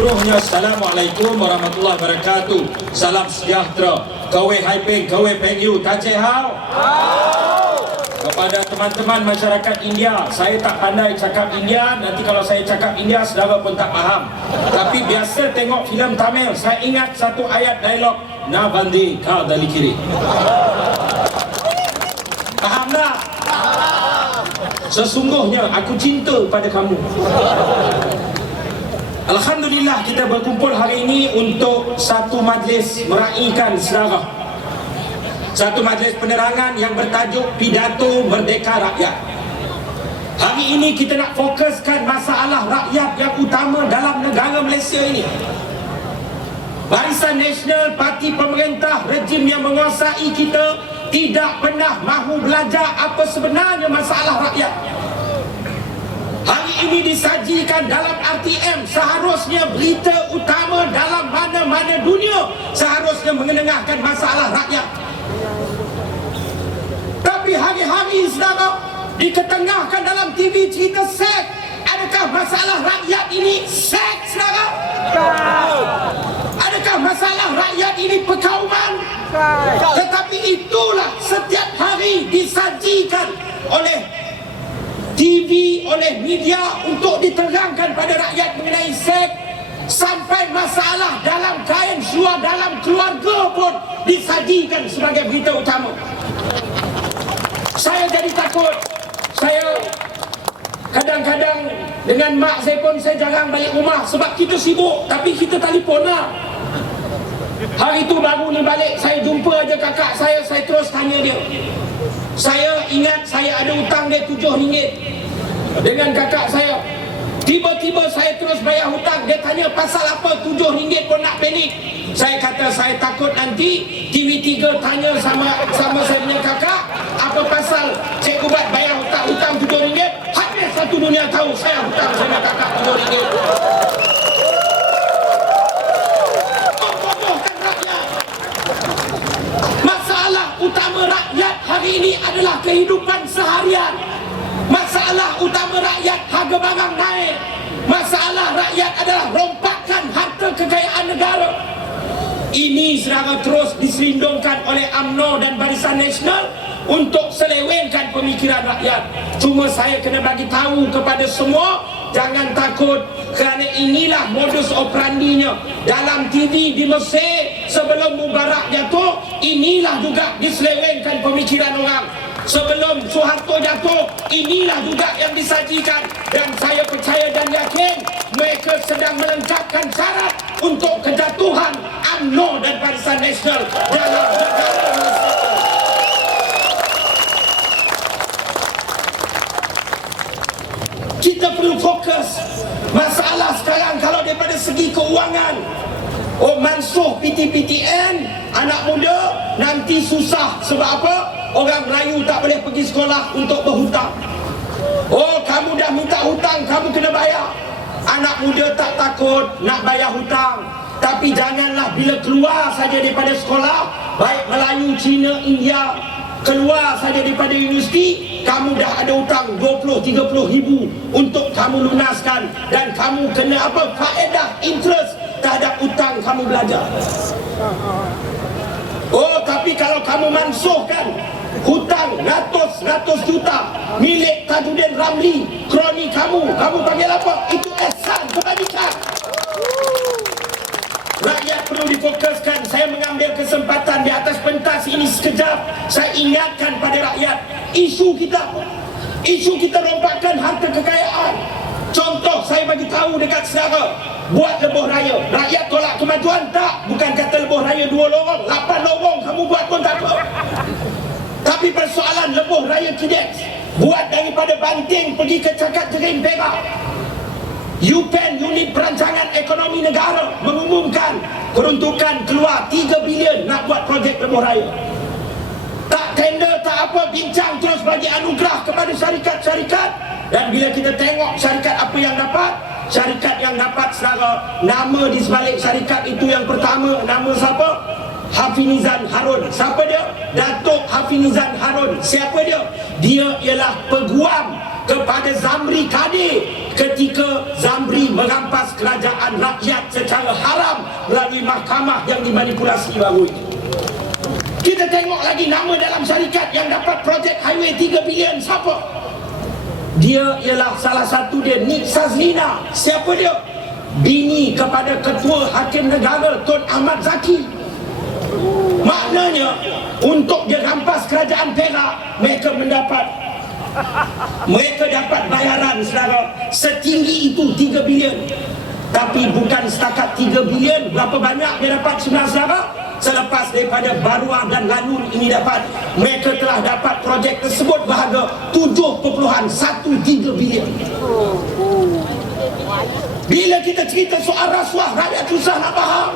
seluruhnya Assalamualaikum warahmatullahi wabarakatuh. Salam sejahtera. Kawe Haiping, Kawe Peng Yu, Tancik Hao. Kepada teman-teman masyarakat India Saya tak pandai cakap India. Nanti kalau saya cakap India, saudara pun tak faham. Tapi biasa tengok filem Tamil Saya ingat satu ayat dialog Navandi Kau Dali Kiri. Faham tak? Sesungguhnya aku cinta pada kamu Alhamdulillah kita berkumpul hari ini untuk satu majlis meraihkan saudara Satu majlis penerangan yang bertajuk Pidato Merdeka Rakyat. Hari ini kita nak fokuskan masalah rakyat yang utama dalam negara Malaysia ini. Barisan Nasional, parti pemerintah, rejim yang menguasai kita Tidak pernah mahu belajar apa sebenarnya masalah ini disajikan dalam RTM Seharusnya berita utama dalam mana-mana dunia. Seharusnya mengenengahkan masalah rakyat. Tapi hari-hari saudara Diketengahkan dalam TV cerita seks. Adakah masalah rakyat ini seks saudara? Adakah masalah rakyat ini perkauman? Tetapi itulah setiap hari disajikan oleh TV oleh media untuk diterangkan pada rakyat mengenai seks sampai masalah dalam kain suar dalam keluarga pun disajikan sebagai berita utama. Saya jadi takut. Saya kadang-kadang dengan mak saya pun saya jarang balik rumah sebab kita sibuk tapi kita telefon lah. Hari tu baru ni balik saya jumpa aja kakak saya saya terus tanya dia. Saya ingat saya ada hutang dia tujuh ringgit. Dengan kakak saya. Tiba-tiba saya terus bayar hutang. Dia tanya pasal apa tujuh ringgit pun nak panik? Saya kata saya takut nanti TV3 tanya sama sama saya punya kakak Apa pasal Cik Ubat bayar hutang hutang tujuh ringgit. Habis satu dunia tahu saya hutang sama kakak tujuh ringgit. Masalah utama rakyat hari ini adalah kehidupan seharian. Masalah utama rakyat harga barang naik. Masalah rakyat adalah rompakan harta kekayaan negara. Ini saudara terus diselindungkan oleh AMNO dan Barisan Nasional untuk selewengkan pemikiran rakyat. Cuma saya kena bagi tahu kepada semua jangan takut kerana inilah modus operandinya dalam TV di Mesir sebelum Mubarak jatuh inilah juga diselewengkan pemikiran orang. Sebelum Soeharto jatuh inilah juga yang disajikan. Dan saya percaya dan yakin mereka sedang melengkapkan syarat untuk kejatuhan UMNO dan Barisan Nasional dalam negara kita perlu fokus. Masalah sekarang kalau daripada segi keuangan oh mansuh PTPTN anak muda nanti susah. Sebab apa? Orang Melayu tak boleh pergi sekolah untuk berhutang. Oh kamu dah minta hutang kamu kena bayar. Anak muda tak takut nak bayar hutang. Tapi janganlah bila keluar saja daripada sekolah baik Melayu, Cina, India keluar saja daripada universiti kamu dah ada hutang 20-30 ribu untuk kamu lunaskan. Dan kamu kena apa? Faedah interest terhadap hutang kamu belajar. Oh tapi kalau kamu mansuhkan hutang ratus-ratus juta milik Tajuddin Ramli kroni kamu kamu panggil apa? Itu ehsan kebajikan Rakyat perlu difokuskan. Saya mengambil kesempatan di atas pentas ini sekejap. Saya ingatkan pada rakyat Isu kita Isu kita rompakan harta kekayaan. Contoh saya bagi tahu dekat saudara Buat lebuh raya. Rakyat tolak kemajuan? Tak. Bukan kata lebuh raya dua lorong Lapan lorong. Kamu buat pun tak apa. Tapi persoalan lebuh raya Kidex Buat daripada Banting pergi ke Cakap Jerim Perak. UPEN Unit Perancangan Ekonomi Negara mengumumkan peruntukan keluar 3 bilion nak buat projek lebuh raya. Tak tender, tak apa, bincang terus bagi anugerah kepada syarikat-syarikat. Dan bila kita tengok syarikat apa yang dapat, syarikat yang dapat saudara, nama di sebalik syarikat itu yang pertama, nama siapa? Hafinizan Harun. Siapa dia? Datuk Hafinizan Harun. Siapa dia? Dia ialah peguam kepada Zamri Kadir ketika Zamri merampas kerajaan rakyat secara haram melalui mahkamah yang dimanipulasi baru ini. Kita tengok lagi nama dalam syarikat yang dapat projek highway 3 bilion siapa? Dia ialah salah satu dia Nik Sazlina. Siapa dia? Bini kepada Ketua Hakim Negara Tun Ahmad Zaki. Maknanya untuk dia rampas kerajaan Perak mereka mendapat mereka dapat bayaran saudara setinggi itu 3 bilion tapi bukan setakat 3 bilion berapa banyak dia dapat sebenarnya saudara selepas daripada Baruah dan Lanun ini dapat mereka telah dapat projek tersebut berharga 7.13 bilion bila kita cerita soal rasuah rakyat susah nak faham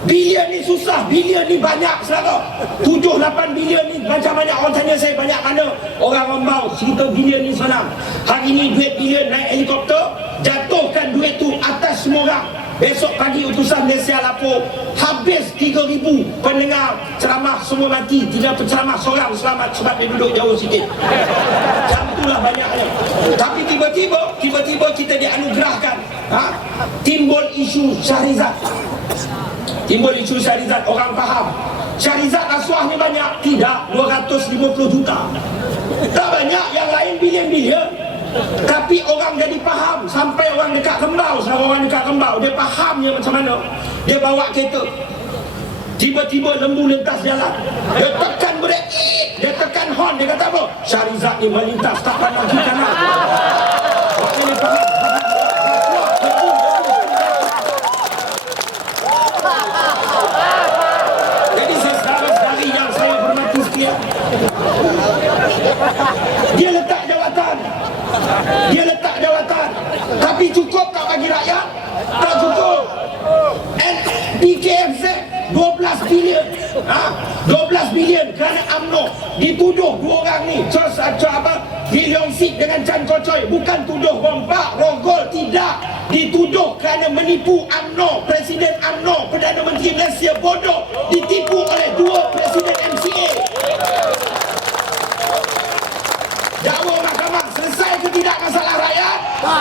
Bilion ni susah, bilion ni banyak saudara. 7 8 bilion ni macam banyak orang tanya saya banyak mana orang rembau cerita bilion ni senang. Hari ni duit bilion naik helikopter, jatuhkan duit tu atas semua orang. Besok pagi utusan Malaysia lapor Habis 3,000 pendengar ceramah semua mati Tidak penceramah seorang. Selamat sebab dia duduk jauh sikit. Macam itulah banyaknya. Tapi tiba-tiba, tiba-tiba kita dianugerahkan ha? Timbul isu Syahrizat. Timbul isu Syahrizat, orang faham. Syahrizat rasuah ni banyak? Tidak, 250 juta. Tak banyak, yang lain bilion-bilion tapi orang jadi faham sampai orang dekat kembau, sama orang dekat kembau, dia fahamnya macam mana. Dia bawa kereta. Tiba-tiba lembu lintas jalan. Dia tekan brek, dia tekan horn, dia kata apa? Syarizat ni melintas tak pandang kiri kanan. Orang ni faham. Dia letak. Dia letak jawatan. Tapi cukup tak bagi rakyat? Tak cukup. And PKFZ 12 bilion. Ha? 12 bilion kerana UMNO dituduh dua orang ni. Cos apa? Bilion Sik dengan Chan Kocoy bukan tuduh bomba, rogol tidak. Dituduh kerana menipu UMNO, Presiden UMNO, Perdana Menteri Malaysia bodoh ditipu oleh dua Presiden MCA. Dakwa mahkamah selesai ke tidak masalah rakyat?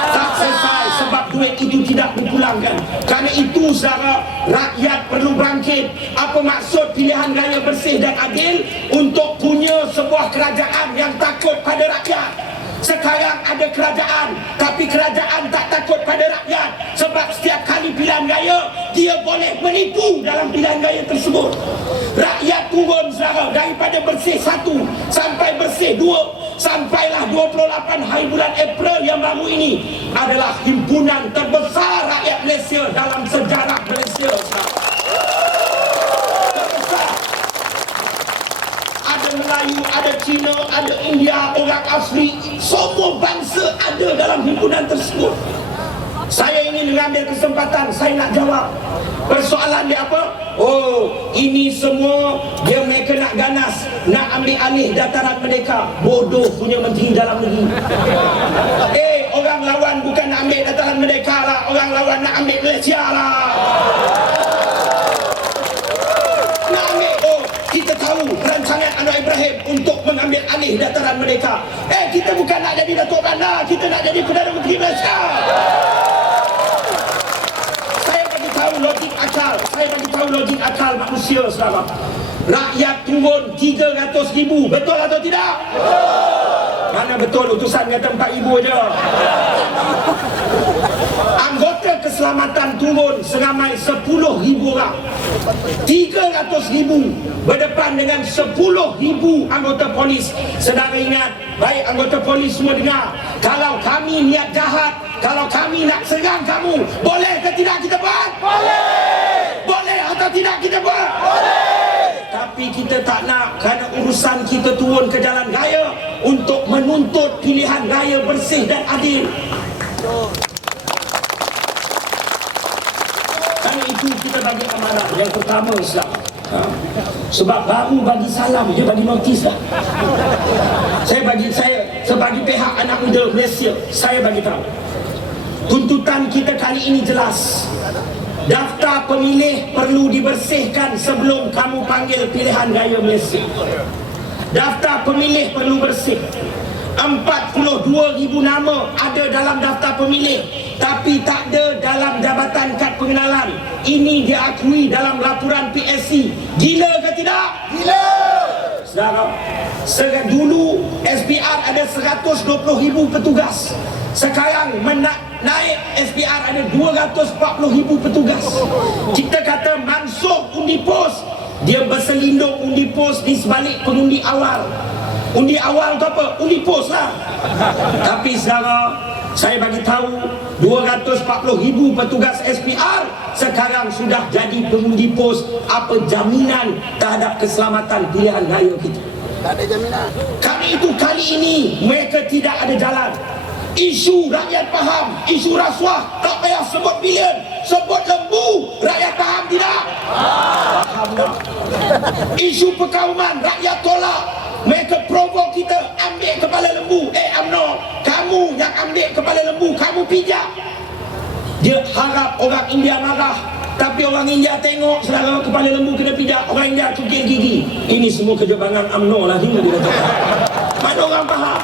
Tak selesai sebab duit itu tidak dipulangkan. Kerana itu saudara, rakyat perlu bangkit. Apa maksud pilihan raya bersih dan adil? Untuk punya sebuah kerajaan yang takut pada rakyat. Sekarang ada kerajaan Tapi kerajaan tak takut pada rakyat. Sebab setiap kali pilihan raya Dia boleh menipu dalam pilihan raya tersebut. Rakyat turun saudara Daripada bersih satu Sampai bersih dua. Sampailah 28 hari bulan April yang baru ini Adalah himpunan terbesar rakyat Malaysia Dalam sejarah Malaysia Terbesar ada Melayu, ada Cina, ada India, orang asli Semua bangsa ada dalam himpunan tersebut. Saya ingin mengambil kesempatan, saya nak jawab. Persoalan dia apa? Oh, ini semua dia mereka nak ganas Nak ambil alih dataran mereka. Bodoh punya menteri dalam negeri. Eh, orang lawan bukan nak ambil dataran mereka lah. Orang lawan nak ambil Malaysia lah nak ambil oh kita tahu rancangan Anwar Ibrahim untuk mengambil alih dataran mereka. Eh kita bukan nak jadi Datuk Belanda kita nak jadi Perdana Menteri Malaysia. Saya bagi tahu logik akal saya bagi tahu logik akal manusia saudara rakyat turun 300 ribu betul atau tidak? Mana betul utusan kata 4 ribu je? Anggota keselamatan turun seramai 10 ribu orang 300 ribu berdepan dengan 10 ribu anggota polis Sedang ingat, baik anggota polis semua dengar Kalau kami niat jahat, kalau kami nak serang kamu Boleh ke tidak kita buat? Boleh! Boleh atau tidak kita buat? Boleh! Tapi kita tak nak kerana urusan kita turun ke jalan raya Untuk menuntut pilihan raya bersih dan adil Kerana itu kita bagi amanah. Yang pertama Islam ha? Sebab baru bagi salam dia bagi notis dah Saya bagi saya sebagai pihak anak muda Malaysia Saya bagi tahu. Tuntutan kita kali ini jelas. Daftar pemilih perlu dibersihkan sebelum kamu panggil pilihan raya Malaysia. Daftar pemilih perlu bersih 42 2,000 nama ada dalam daftar pemilih tapi tak ada dalam jabatan kad pengenalan. Ini diakui dalam laporan PSC. Gila ke tidak? Gila! Saudara, sekarang dulu SPR ada 120 ribu petugas. Sekarang menak naik SPR ada 240 ribu petugas. Kita kata mansuh undi pos. Dia berselindung undi pos di sebalik pengundi awal. Undi awal tu apa? Undi pos lah. Tapi saudara, saya bagi tahu 240 ribu petugas SPR sekarang sudah jadi pengundi pos apa jaminan terhadap keselamatan pilihan raya kita Tak ada jaminan. kami itu kali ini mereka tidak ada jalan isu rakyat faham isu rasuah tak payah sebut bilion sebut lembu rakyat faham tidak faham tak isu perkauman rakyat tolak mereka provok kita ambil kepala lembu. Eh UMNO kamu yang ambil kepala lembu kamu pijak. Dia harap orang India marah tapi orang India tengok saudara kepala lembu kena pijak orang India cukik gigi. Ini semua kerja bangang UMNO lah hingga dia kata mana orang faham?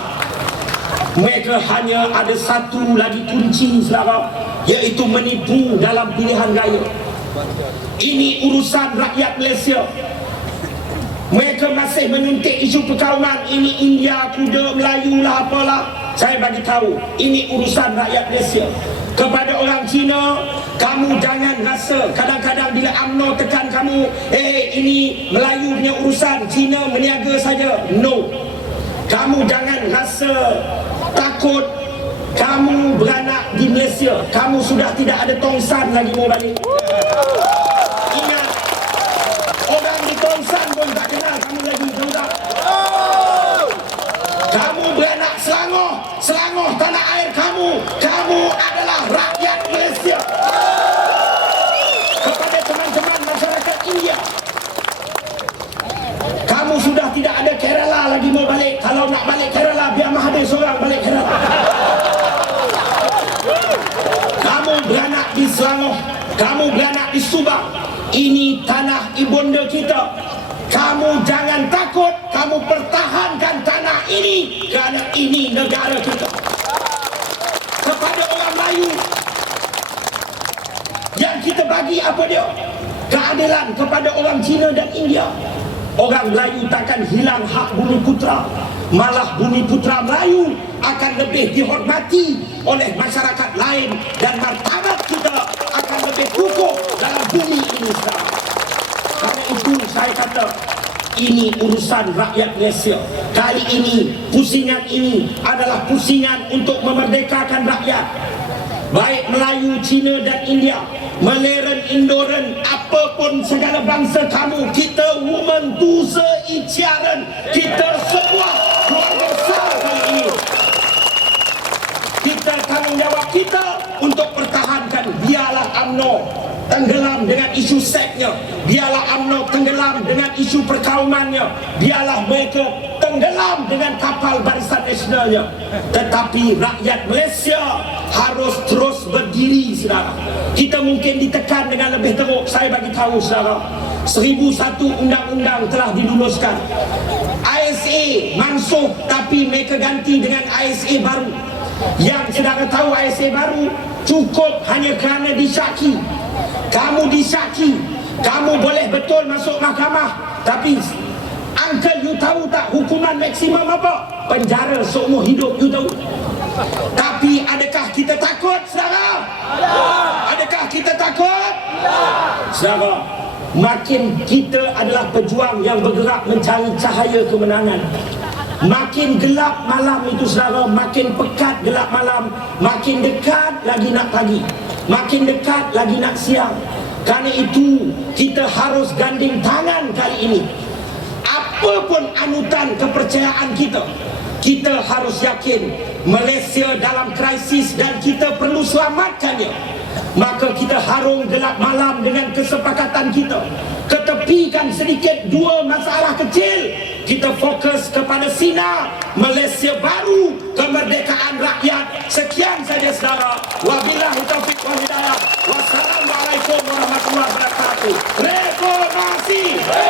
Mereka hanya ada satu lagi kunci saudara iaitu menipu dalam pilihan raya. Ini urusan rakyat Malaysia mereka masih menyuntik isu perkauman ini India, kuda, Melayu lah apalah. Saya bagi tahu ini urusan rakyat Malaysia. Kepada orang Cina kamu jangan rasa kadang-kadang bila UMNO tekan kamu eh ini Melayu punya urusan Cina meniaga saja. No. Kamu jangan rasa takut kamu beranak di Malaysia. Kamu sudah tidak ada tongsan lagi mau balik ingat orang di tongsan pun tak kenal kamu lagi tahu tak kamu beranak Selangor Selangor tanah air kamu kamu adalah rakyat Malaysia. Kepada teman-teman masyarakat India. Kamu sudah tidak ada Kerala lagi mau balik. Kalau nak balik Kerala biar Mahathir seorang balik Kerala. Kamu beranak di Selangor. Kamu beranak di Subang. Ini tanah ibunda kita. Kamu jangan takut. Kamu pertahankan tanah ini. Kerana ini negara kita kepada orang Melayu yang kita bagi apa dia keadilan kepada orang Cina dan India orang Melayu takkan hilang hak bumi putra malah bumi putra Melayu akan lebih dihormati oleh masyarakat lain dan martabat kita akan lebih kukuh dalam bumi ini karena itu saya kata ini urusan rakyat Malaysia. Kali ini, pusingan ini adalah pusingan untuk memerdekakan rakyat. Baik Melayu, Cina dan India. Meleren, Indoren, apapun segala bangsa kamu. Kita woman tu seicaran. Kita semua keluarga besar kali ini. Kita tanggungjawab kita untuk pertahankan biarlah UMNO tenggelam dengan isu seksnya biarlah UMNO tenggelam dengan isu perkaumannya biarlah mereka tenggelam dengan kapal barisan nasionalnya. Tetapi rakyat Malaysia harus terus berdiri saudara kita mungkin ditekan dengan lebih teruk saya bagi tahu saudara seribu satu undang-undang telah diluluskan. ISA mansuh tapi mereka ganti dengan ISA baru. Yang saudara tahu ISA baru cukup hanya kerana disyaki kamu disyaki kamu boleh betul masuk mahkamah tapi Uncle you tahu tak hukuman maksimum apa? Penjara seumur hidup you tahu Tapi adakah kita takut saudara? Adakah kita takut? Saudara Makin kita adalah pejuang yang bergerak mencari cahaya kemenangan Makin gelap malam itu saudara Makin pekat gelap malam Makin dekat lagi nak pagi Makin dekat lagi nak siang Karena itu kita harus ganding tangan kali ini apa pun anutan kepercayaan kita kita harus yakin Malaysia dalam krisis dan kita perlu selamatkannya maka kita harung gelap malam dengan kesepakatan kita. Ketepikan sedikit dua masalah kecil. Kita fokus kepada sinar Malaysia baru kemerdekaan rakyat. Sekian saja saudara. Wabillahi taufik wal hidayah. Wassalamualaikum warahmatullahi wabarakatuh. Reformasi! hey!